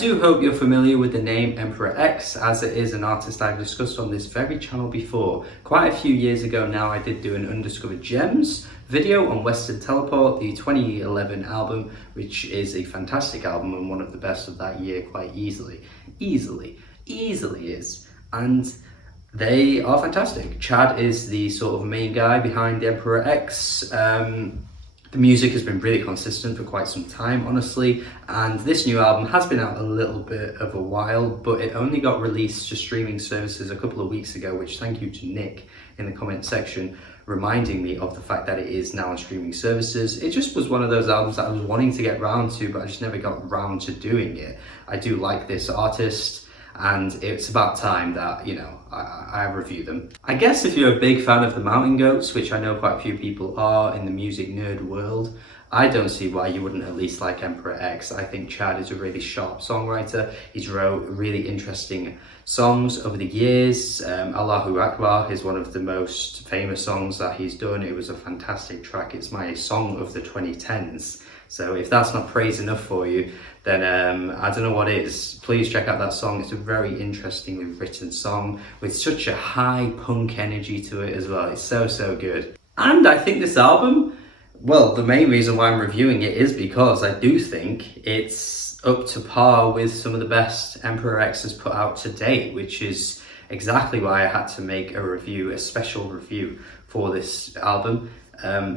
do hope you're familiar with the name Emperor X, as it is an artist I've discussed on this very channel before. Quite a few years ago now, I did do an Undiscovered Gems video on Western Teleport, the 2011 album, which is a fantastic album and one of the best of that year quite easily. Easily is. And they are fantastic. Chad is the sort of main guy behind the Emperor X. The music has been really consistent for quite some time, honestly, and this new album has been out a little bit of a while, but it only got released to streaming services a couple of weeks ago, which thank you to Nick in the comment section reminding me of the fact that it is now on streaming services. It just was one of those albums that I was wanting to get round to, but I just never got round to doing it. I do like this artist, and it's about time that, you know, I review them. I guess if you're a big fan of the Mountain Goats, which I know quite a few people are in the music nerd world, I don't see why you wouldn't at least like Emperor X. I think Chad is a really sharp songwriter. He's wrote really interesting songs over the years. Allahu Akbar is one of the most famous songs that he's done. It was a fantastic track. It's my song of the 2010s. So if that's not praise enough for you, then I don't know what is. Please check out that song. It's a very interestingly written song with such a high punk energy to it as well. It's so good. And I think this album, well, the main reason why I'm reviewing it is because I do think it's up to par with some of the best Emperor X has put out to date, which is exactly why I had to make a review, a special review for this album.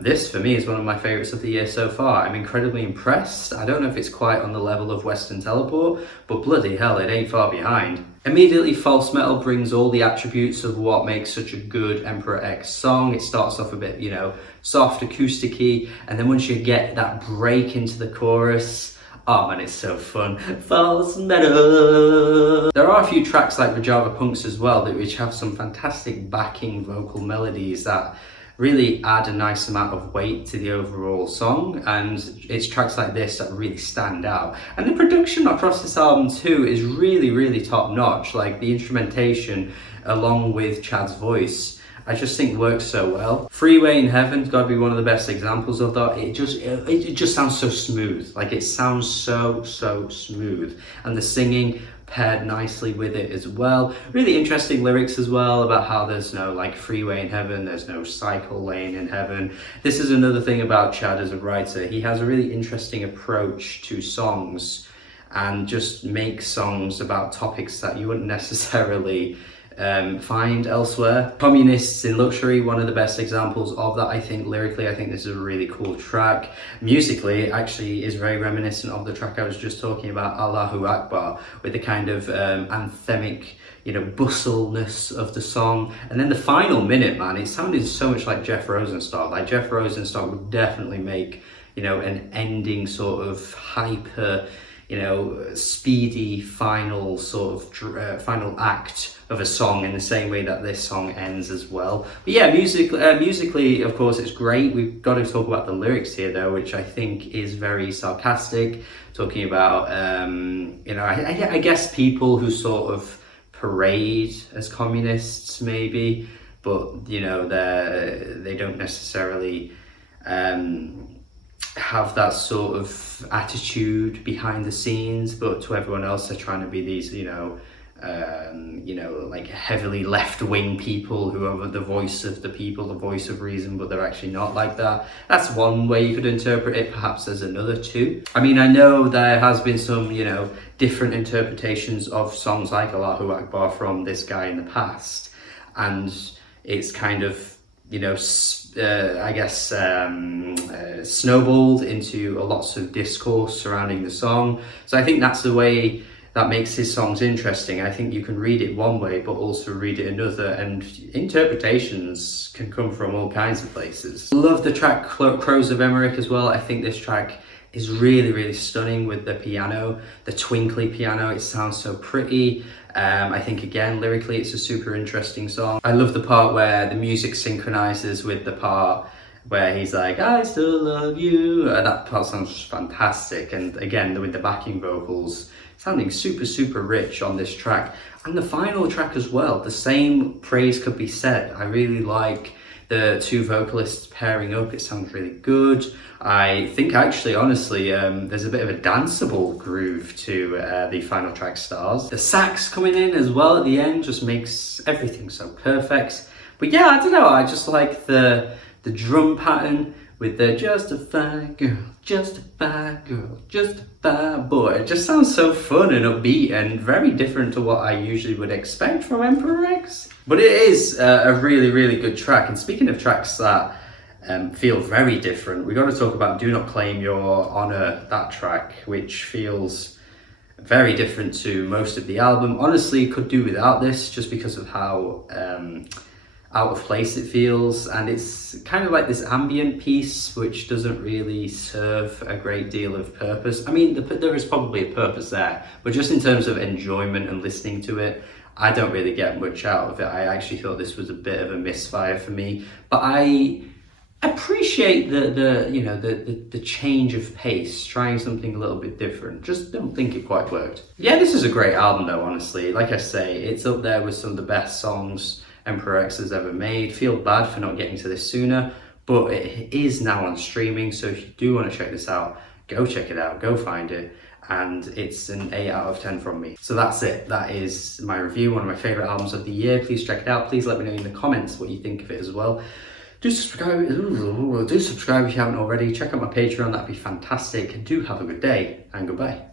This for me is one of my favourites of the year so far. I'm incredibly impressed. I don't know if it's quite on the level of Western Teleport, but bloody hell, it ain't far behind. Immediately, False Metal brings all the attributes of what makes such a good Emperor X song. It starts off a bit, you know, soft, acousticy, and then once you get that break into the chorus, oh man, it's so fun. False Metal! There are a few tracks like Rajava Punks as well, which have some fantastic backing vocal melodies that really add a nice amount of weight to the overall song, and it's tracks like this that really stand out. And the production across this album too is really top notch. Like the instrumentation along with Chad's voice, I just think works so well. Freeway in Heaven's got to be one of the best examples of that. It just sounds so smooth. Like it sounds so smooth, and the singing paired nicely with it as well. Really interesting lyrics as well about how there's no like freeway in heaven, there's no cycle lane in heaven. This is another thing about Chad as a writer. He has a really interesting approach to songs and just makes songs about topics that you wouldn't necessarily find elsewhere. Communists in Luxury, one of the best examples of that, I think. Lyrically, I think this is a really cool track. Musically, it actually is very reminiscent of the track I was just talking about, Allahu Akbar, with the kind of anthemic, you know, bustleness of the song. And then the final minute, man, it sounded so much like Jeff Rosenstock. Like Jeff Rosenstock would definitely make, you know, an ending sort of hyper, you know, speedy final sort of final act of a song in the same way that this song ends as well. But yeah, musically, of course, it's great. We've got to talk about the lyrics here though, which I think is very sarcastic, talking about, you know, I guess people who sort of parade as communists maybe, but you know, they don't necessarily have that sort of attitude behind the scenes, but to everyone else they're trying to be these, you know, like heavily left-wing people who are the voice of the people, the voice of reason, but they're actually not like that. That's one way you could interpret it. Perhaps there's another too. I mean, I know there has been some, you know, different interpretations of songs like Allahu Akbar from this guy in the past, and it's kind of, you know, I guess snowballed into lots of discourse surrounding the song. So I think that's the way that makes his songs interesting. I think you can read it one way, but also read it another, and interpretations can come from all kinds of places. Love the track Crows of Emmerich as well. I think this track is really stunning with the piano, the twinkly piano. It sounds so pretty. I think again, lyrically, it's a super interesting song. I love the part where the music synchronizes with the part where he's like, I still love you. That part sounds fantastic. And again, with the backing vocals, sounding super rich on this track. And the final track as well, the same praise could be said. I really like the two vocalists pairing up, it sounds really good. I think actually, honestly, there's a bit of a danceable groove to the final track, Stars. The sax coming in as well at the end just makes everything so perfect. But yeah, I don't know, I just like the drum pattern with the justify girl, justify girl, justify boy. It just sounds so fun and upbeat and very different to what I usually would expect from Emperor X. But it is a really, really good track. And speaking of tracks that feel very different, we got to talk about Do Not Claim Your Honor, that track, which feels very different to most of the album. Honestly, could do without this just because of how out of place it feels, and it's kind of like this ambient piece which doesn't really serve a great deal of purpose. I mean, there is probably a purpose there, but just in terms of enjoyment and listening to it, I don't really get much out of it. I actually thought this was a bit of a misfire for me, but I appreciate the change of pace, trying something a little bit different. Just don't think it quite worked. Yeah, this is a great album though, honestly. Like I say, it's up there with some of the best songs Emperor X has ever made. Feel bad for not getting to this sooner, but it is now on streaming, so if you do want to check this out, go check it out, go find it, and it's an 8 out of 10 from me. So that's it. That is my review, one of my favourite albums of the year. Please check it out. Please let me know in the comments what you think of it as well. Do subscribe if you haven't already. Check out my Patreon, that'd be fantastic. Do have a good day, and goodbye.